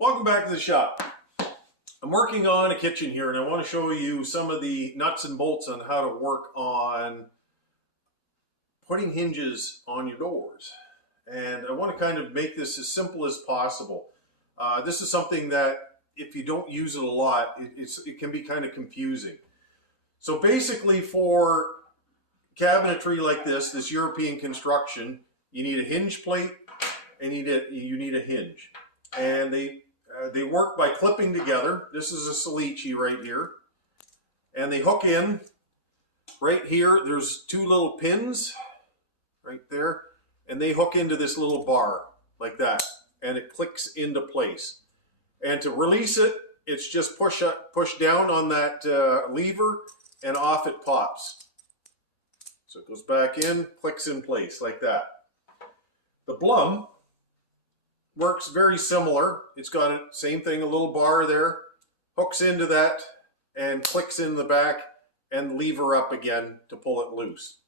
Welcome back to the shop. I'm working on a kitchen here and I want to show you some of the nuts and bolts on how to work on putting hinges on your doors. And I want to kind of make this as simple as possible. This is something that if you don't use it a lot, it can be kind of confusing. So basically for cabinetry like this European construction, you need a hinge plate and you need a hinge. And they work by clipping together. This is a Salice right here. And they hook in right here. There's two little pins right there. And they hook into this little bar like that. And it clicks into place. And to release it, it's just push down on that lever and off it pops. So it goes back in, clicks in place like that. The Blum works very similar. It's got a same thing, a little bar there, hooks into that and clicks in the back and lever up again to pull it loose.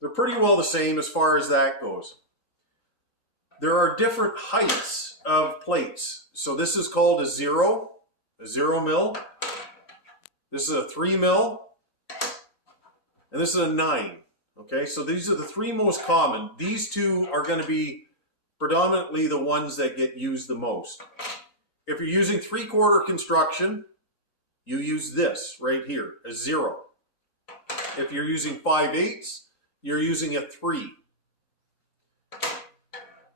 They're pretty well the same as far as that goes. There are different heights of plates. So this is called a 0 mil. This is a 3 mil. And this is a 9. Okay, so these are the three most common. These two are going to be predominantly the ones that get used the most. If you're using 3/4 construction, you use this right here, a 0. If you're using 5/8, you're using a 3.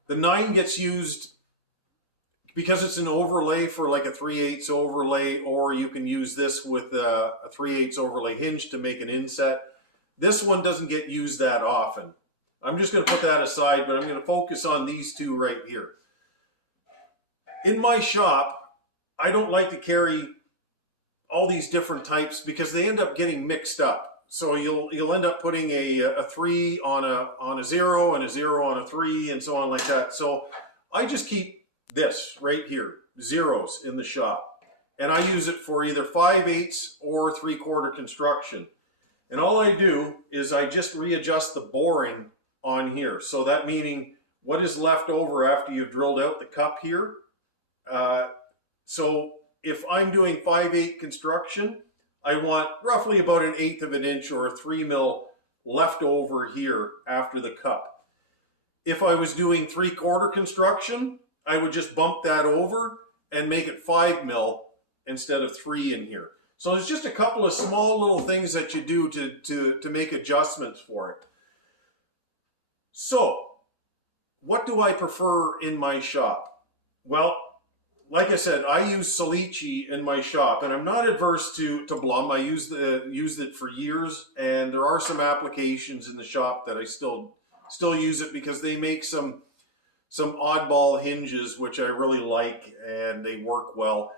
The 9 gets used because it's an overlay for like a 3/8 overlay, or you can use this with a 3/8 overlay hinge to make an inset. This one doesn't get used that often. I'm just going to put that aside, but I'm going to focus on these two right here. In my shop, I don't like to carry all these different types because they end up getting mixed up. So you'll end up putting a 3 on a 0 and a 0 on a 3 and so on like that. So I just keep this right here, zeros in the shop. And I use it for either 5/8 or 3/4 construction. And all I do is I just readjust the boring on here. So that meaning what is left over after you've drilled out the cup here. So if I'm doing 5/8 construction, I want roughly about 1/8 of an inch or a 3 mil left over here after the cup. If I was doing 3/4 construction, I would just bump that over and make it 5 mil instead of 3 in here. So there's just a couple of small little things that you do to make adjustments for it. So, what do I prefer in my shop? Well, like I said, I use Salice in my shop, and I'm not adverse to Blum. I used it for years, and there are some applications in the shop that I still use it because they make some oddball hinges, which I really like, and they work well.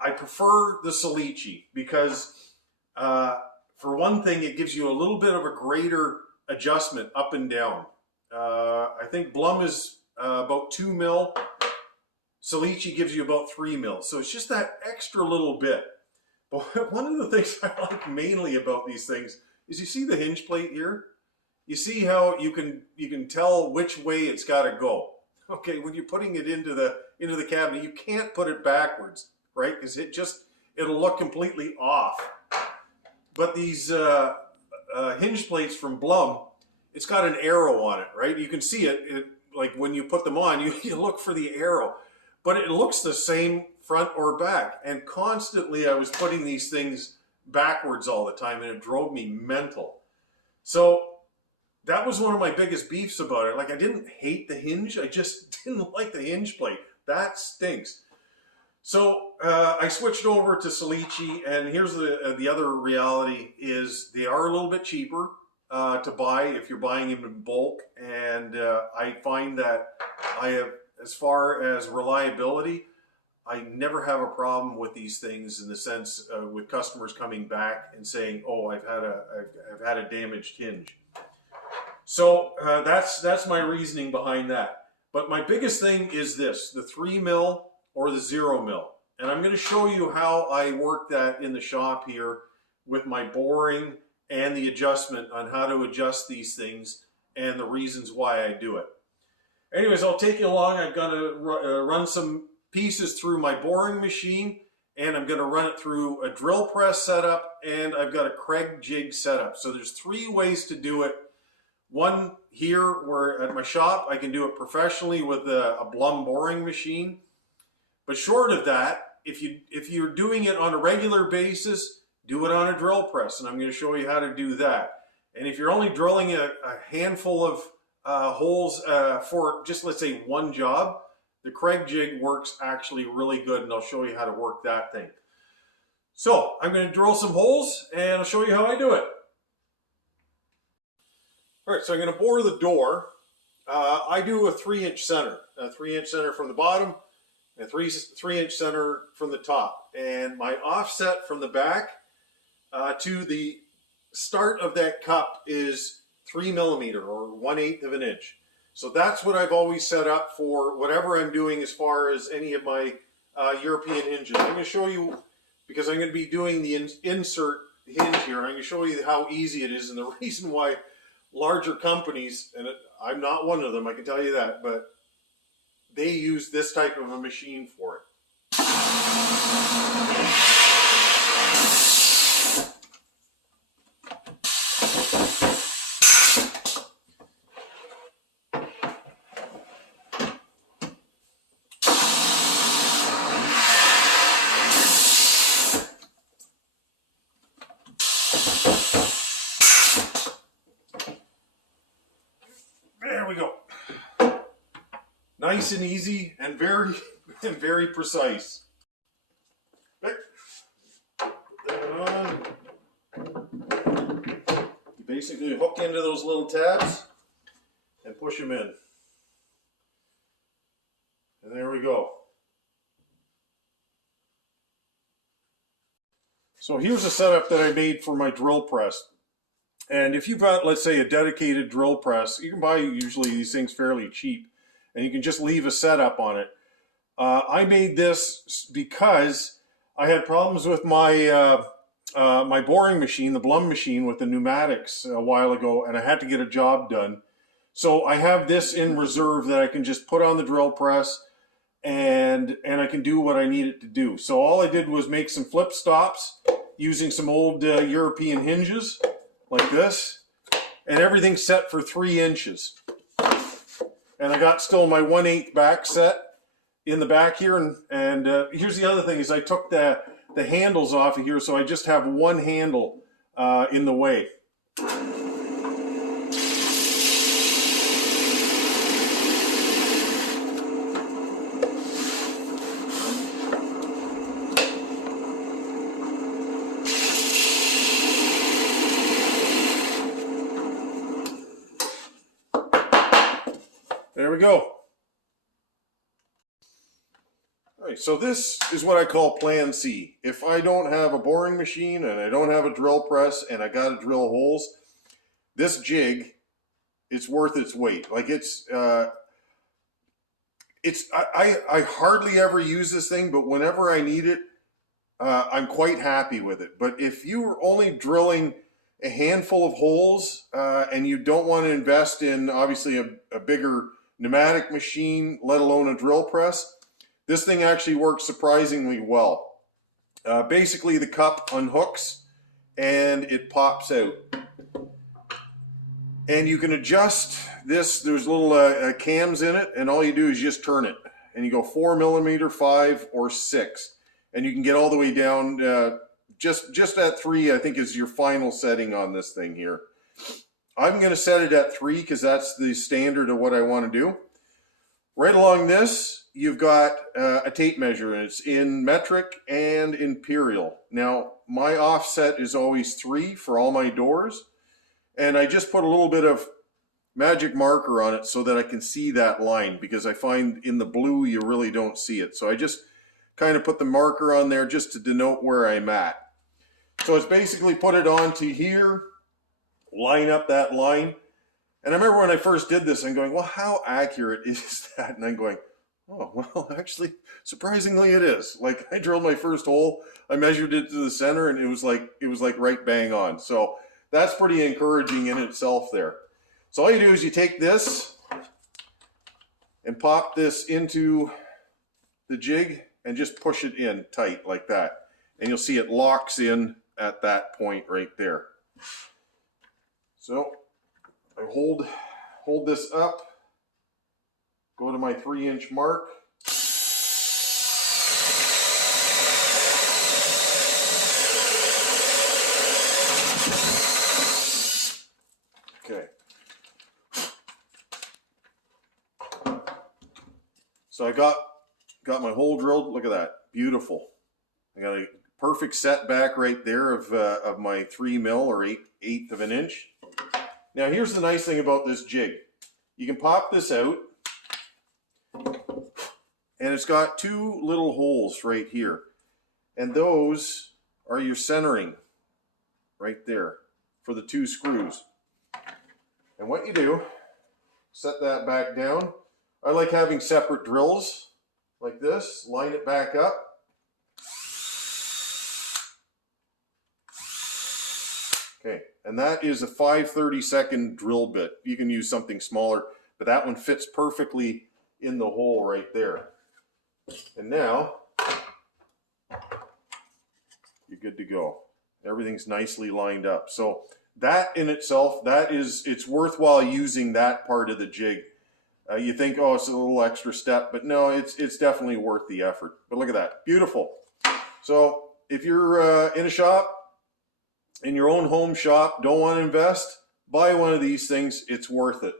I prefer the Salice because, for one thing, it gives you a little bit of a greater adjustment up and down. I think Blum is about 2 mil. Salice gives you about 3 mil. So it's just that extra little bit. But one of the things I like mainly about these things is you see the hinge plate here? You see how you can tell which way it's got to go. Okay, when you're putting it into the cabinet, you can't put it backwards, right? Because it'll look completely off. But these hinge plates from Blum, it's got an arrow on it, right? You can see it like when you put them on, you look for the arrow. But it looks the same front or back. And constantly I was putting these things backwards all the time, and it drove me mental. So that was one of my biggest beefs about it. Like, I didn't hate the hinge, I just didn't like the hinge plate. That stinks. So I switched over to Salice, and here's the other reality is they are a little bit cheaper to buy if you're buying them in bulk. And I find that I have, as far as reliability, I never have a problem with these things in the sense with customers coming back and saying, "Oh, I've had a damaged hinge." So that's my reasoning behind that. But my biggest thing is this: the 3 mil or the 0 mil. And I'm going to show you how I work that in the shop here with my boring and the adjustment on how to adjust these things and the reasons why I do it. Anyways, I'll take you along. I'm going to run some pieces through my boring machine, and I'm going to run it through a drill press setup, and I've got a Kreg jig setup. So there's 3 ways to do it. One here, where at my shop, I can do it professionally with a Blum boring machine. But short of that, if you're doing it on a regular basis, do it on a drill press, and I'm going to show you how to do that. And if you're only drilling a handful of holes for just, let's say, one job, the Kreg jig works actually really good, and I'll show you how to work that thing. So I'm going to drill some holes, and I'll show you how I do it. All right, so I'm going to bore the door. I do a 3-inch center, a 3-inch center from the bottom, and a 3-inch center from the top. And my offset from the back to the start of that cup is 3 millimeter, or 1/8 of an inch. So that's what I've always set up for whatever I'm doing as far as any of my European hinges. I'm going to show you, because I'm going to be doing the insert hinge here, I'm going to show you how easy it is, and the reason why larger companies, and I'm not one of them, I can tell you that, but they use this type of a machine for it. There we go. Nice and easy and very precise. Okay. Put that on. You basically hook into those little tabs and push them in. And there we go. So here's a setup that I made for my drill press. And if you've got, let's say, a dedicated drill press, you can buy usually these things fairly cheap, and you can just leave a setup on it. I made this because I had problems with my my boring machine, the Blum machine, with the pneumatics a while ago, and I had to get a job done. So I have this in reserve that I can just put on the drill press, and I can do what I need it to do. So all I did was make some flip stops using some old European hinges, like this, and everything's set for 3 inches. And I got still my 1/8 back set in the back here, and here's the other thing is I took the handles off of here, so I just have one handle in the way. There we go. All right, so this is what I call Plan C. If I don't have a boring machine and I don't have a drill press and I got to drill holes, this jig, it's worth its weight. Like I hardly ever use this thing, but whenever I need it, I'm quite happy with it. But if you're only drilling a handful of holes and you don't want to invest in obviously a bigger pneumatic machine, let alone a drill press, this thing actually works surprisingly well. Basically the cup unhooks and it pops out. And you can adjust this, there's little cams in it, and all you do is just turn it. And you go 4 millimeter, 5, or 6. And you can get all the way down, just at 3, I think is your final setting on this thing here. I'm going to set it at 3 because that's the standard of what I want to do. Right along this, you've got a tape measure, and it's in metric and imperial. Now, my offset is always 3 for all my doors, and I just put a little bit of magic marker on it so that I can see that line, because I find in the blue you really don't see it. So I just kind of put the marker on there just to denote where I'm at. So it's basically put it onto here, line up that line. And I remember when I first did this, I'm going, well, how accurate is that? And I'm going, oh, well, actually, surprisingly it is. Like, I drilled my first hole, I measured it to the center, and it was like right bang on. So that's pretty encouraging in itself there. So all you do is you take this, and pop this into the jig and just push it in tight like that. And you'll see it locks in at that point right there. So I hold this up, go to my 3-inch mark. Okay. So I got my hole drilled. Look at that, beautiful. I got a perfect setback right there of my 3 mil or 1/8 of an inch. Now here's the nice thing about this jig. You can pop this out, and it's got 2 little holes right here, and those are your centering right there for the 2 screws. And what you do, set that back down. I like having separate drills like this. Line it back up. Okay, and that is a 5/32 drill bit. You can use something smaller, but that one fits perfectly in the hole right there. And now you're good to go. Everything's nicely lined up. So that in itself, it's worthwhile using that part of the jig. You think, oh, it's a little extra step, but no, it's definitely worth the effort. But look at that, beautiful. So if you're in a shop, in your own home shop, don't want to invest, buy one of these things. It's worth it.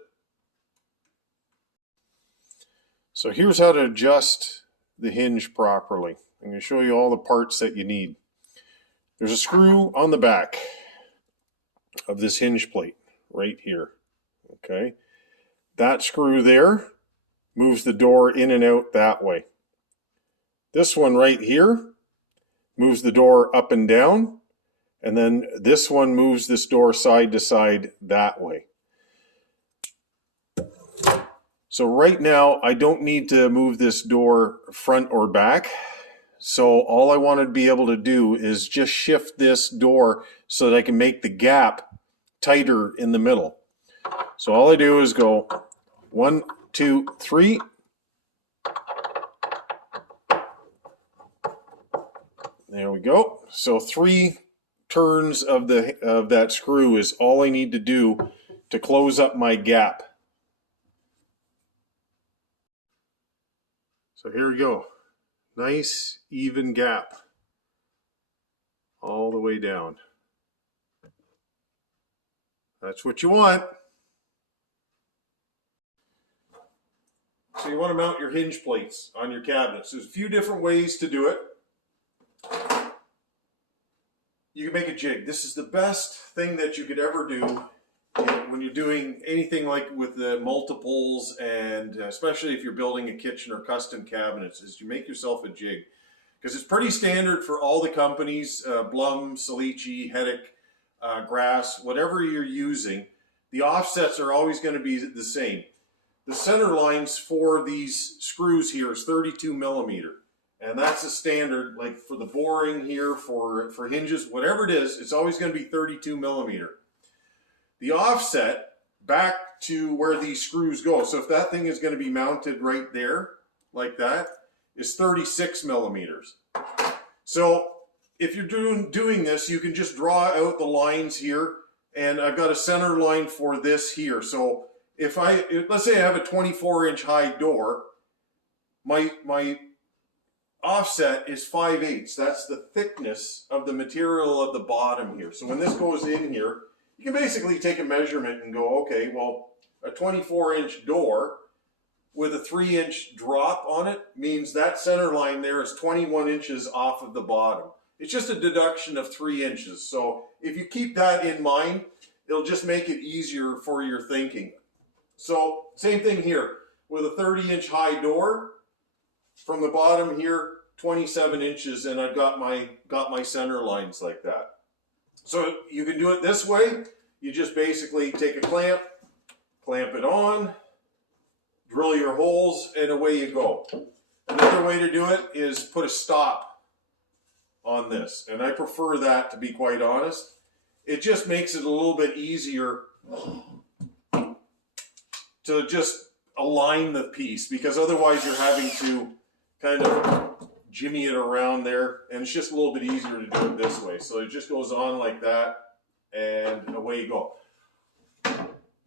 So here's how to adjust the hinge properly. I'm going to show you all the parts that you need. There's a screw on the back of this hinge plate right here. Okay, that screw there moves the door in and out that way. This one right here moves the door up and down, and then this one moves this door side to side that way. So right now I don't need to move this door front or back. So all I want to be able to do is just shift this door so that I can make the gap tighter in the middle. So all I do is go 1, 2, 3. There we go. So 3 turns of that screw is all I need to do to close up my gap. So here we go. Nice even gap all the way down. That's what you want. So you want to mount your hinge plates on your cabinets. There's a few different ways to do it. You can make a jig. This is the best thing that you could ever do when you're doing anything like with the multiples, and especially if you're building a kitchen or custom cabinets, is you make yourself a jig. Because it's pretty standard for all the companies, Blum, Salice, Grass, whatever you're using, the offsets are always going to be the same. The center lines for these screws here is 32 millimeter. And that's a standard, like for the boring here, for hinges, whatever it is, it's always going to be 32 millimeter. The offset back to where these screws go, so if that thing is going to be mounted right there, like that, is 36 millimeters. So if you're doing this, you can just draw out the lines here, and I've got a center line for this here. So if let's say I have a 24-inch high door, my offset is 5/8. That's the thickness of the material of the bottom here. So when this goes in here, you can basically take a measurement and go, okay, well, a 24-inch door with a 3-inch drop on it means that center line there is 21 inches off of the bottom. It's just a deduction of 3 inches. So if you keep that in mind, it'll just make it easier for your thinking. So same thing here with a 30-inch high door. From the bottom here, 27 inches, and I've got my center lines like that. So you can do it this way. You just basically take a clamp it on, drill your holes, and away you go. Another way to do it is put a stop on this, and I prefer that, to be quite honest. It just makes it a little bit easier to just align the piece, because otherwise you're having to kind of jimmy it around there, and it's just a little bit easier to do it this way. So it just goes on like that, and away you go.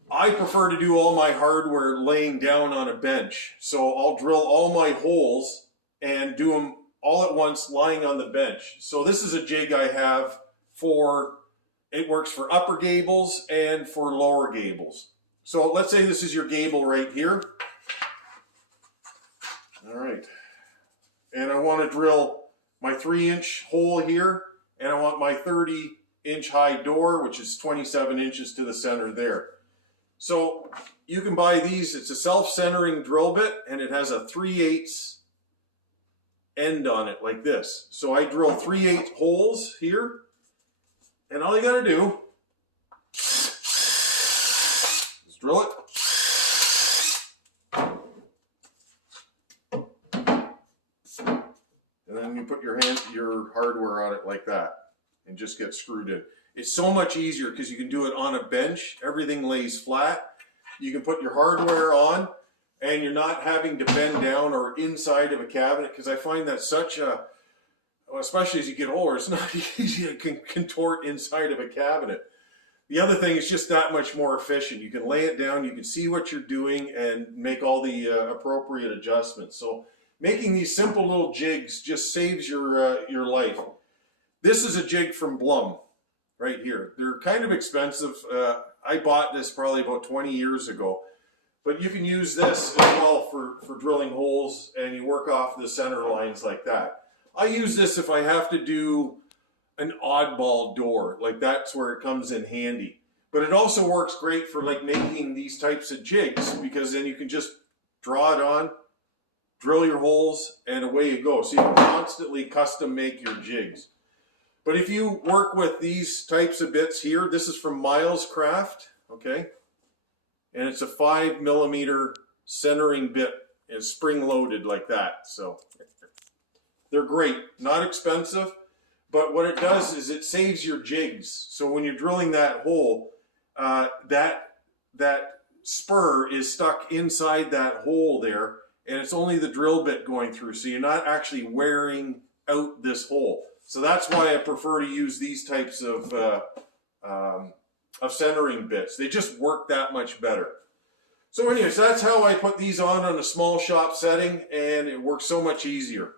I prefer to do all my hardware laying down on a bench. So I'll drill all my holes and do them all at once lying on the bench. So this is a jig I have it works for upper gables and for lower gables. So let's say this is your gable right here. All right. And I want to drill my 3-inch hole here, and I want my 30-inch high door, which is 27 inches to the center there. So you can buy these. It's a self-centering drill bit, and it has a 3/8 end on it like this. So I drill 3/8 holes here, and all you got to do is drill it. And then you put your hardware on it like that and just get screwed in. It's so much easier because you can do it on a bench. Everything lays flat. You can put your hardware on, and you're not having to bend down or inside of a cabinet, because I find that especially as you get older, it's not easy to contort inside of a cabinet. The other thing is just that much more efficient. You can lay it down, you can see what you're doing, and make all the appropriate adjustments. So making these simple little jigs just saves your life. This is a jig from Blum. Right here. They're kind of expensive. I bought this probably about 20 years ago, but you can use this as well for drilling holes, and you work off the center lines like that. I use this if I have to do an oddball door, like that's where it comes in handy. But it also works great for like making these types of jigs, because then you can just draw it on, drill your holes, and away you go. So you can constantly custom make your jigs. But if you work with these types of bits here, this is from Milescraft, okay? And it's a 5mm centering bit. It's spring-loaded like that. So they're great, not expensive. But what it does is it saves your jigs. So when you're drilling that hole, that spur is stuck inside that hole there, and it's only the drill bit going through. So you're not actually wearing out this hole. So that's why I prefer to use these types of centering bits. They just work that much better. So anyways, that's how I put these on a small shop setting, and it works so much easier.